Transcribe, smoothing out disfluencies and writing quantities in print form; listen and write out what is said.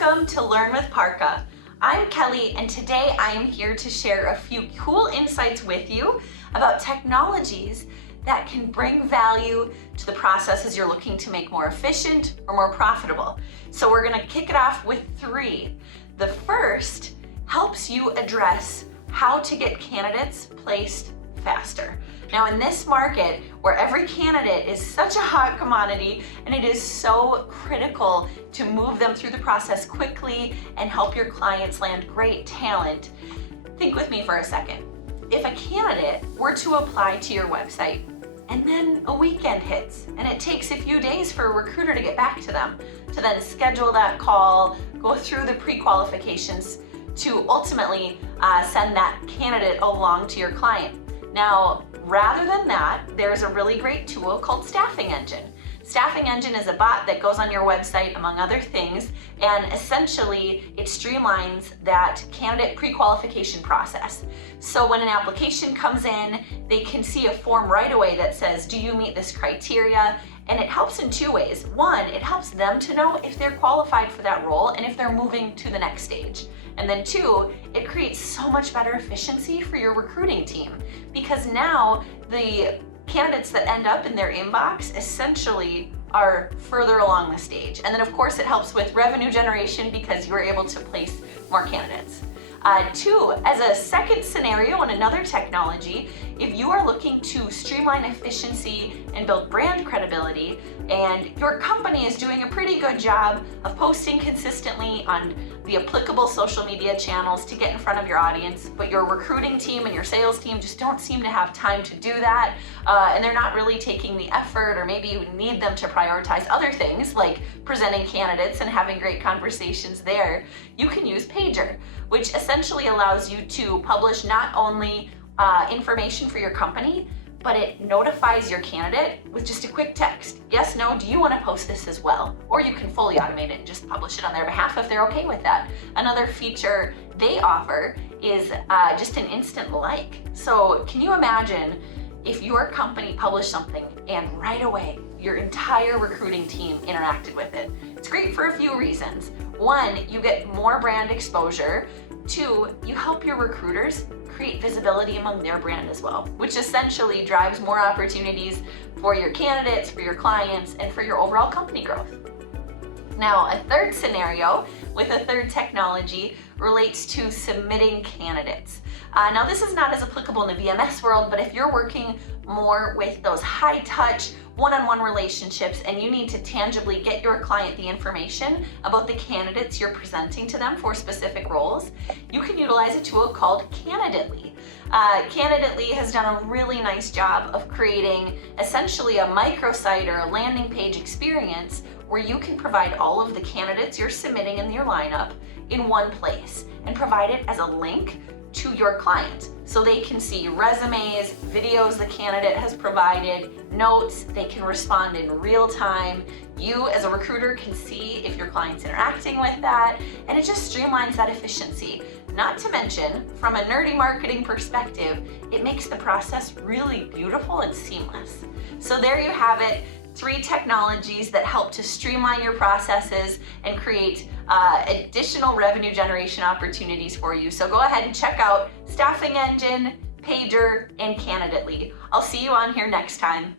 Welcome to Learn with Parqa. I'm Kelly, and today I am here to share a few cool insights with you about technologies that can bring value to the processes you're looking to make more efficient or more profitable. So we're gonna kick it off with 3. The first helps you address how to get candidates placed faster. Now in this market where every candidate is such a hot commodity and it is so critical to move them through the process quickly and help your clients land great talent, think with me for a second. If a candidate were to apply to your website and then a weekend hits and it takes a few days for a recruiter to get back to them, to then schedule that call, go through the pre-qualifications to ultimately send that candidate along to your client. Now, rather than that, there's a really great tool called Staffing Engine. Staffing Engine is a bot that goes on your website, among other things, and essentially it streamlines that candidate pre-qualification process. So when an application comes in, they can see a form right away that says, do you meet this criteria? And it helps in 2 ways. 1, it helps them to know if they're qualified for that role and if they're moving to the next stage. And then 2, it creates so much better efficiency for your recruiting team, because now the candidates that end up in their inbox essentially are further along the stage. And then of course it helps with revenue generation because you're able to place more candidates. 2, as a second scenario and another technology, if you are looking to streamline efficiency and build brand credibility, and your company is doing a pretty good job of posting consistently on the applicable social media channels to get in front of your audience, but your recruiting team and your sales team just don't seem to have time to do that, and they're not really taking the effort, or maybe you need them to prioritize other things like presenting candidates and having great conversations there, you can use Pager, which essentially allows you to publish not only information for your company, but it notifies your candidate with just a quick text. Yes, no, do you want to post this as well? Or you can fully automate it and just publish it on their behalf if they're okay with that. Another feature they offer is just an instant like. So can you imagine if your company published something and right away your entire recruiting team interacted with it? It's great for a few reasons. 1, you get more brand exposure. 2, you help your recruiters create visibility among their brand as well, which essentially drives more opportunities for your candidates, for your clients, and for your overall company growth. Now, a third scenario with a third technology relates to submitting candidates. Now, this is not as applicable in the VMS world, but if you're working more with those high-touch, one-on-one relationships and you need to tangibly get your client the information about the candidates you're presenting to them for specific roles, you can utilize a tool called Candidately. Candidately has done a really nice job of creating essentially a microsite or a landing page experience where you can provide all of the candidates you're submitting in your lineup in one place and provide it as a link to your client. So they can see resumes, videos the candidate has provided, notes, they can respond in real time. You as a recruiter can see if your client's interacting with that, and it just streamlines that efficiency. Not to mention, from a nerdy marketing perspective, it makes the process really beautiful and seamless. So there you have it. 3 technologies that help to streamline your processes and create additional revenue generation opportunities for you. So go ahead and check out Staffing Engine, Pager, and Candidately. I'll see you on here next time.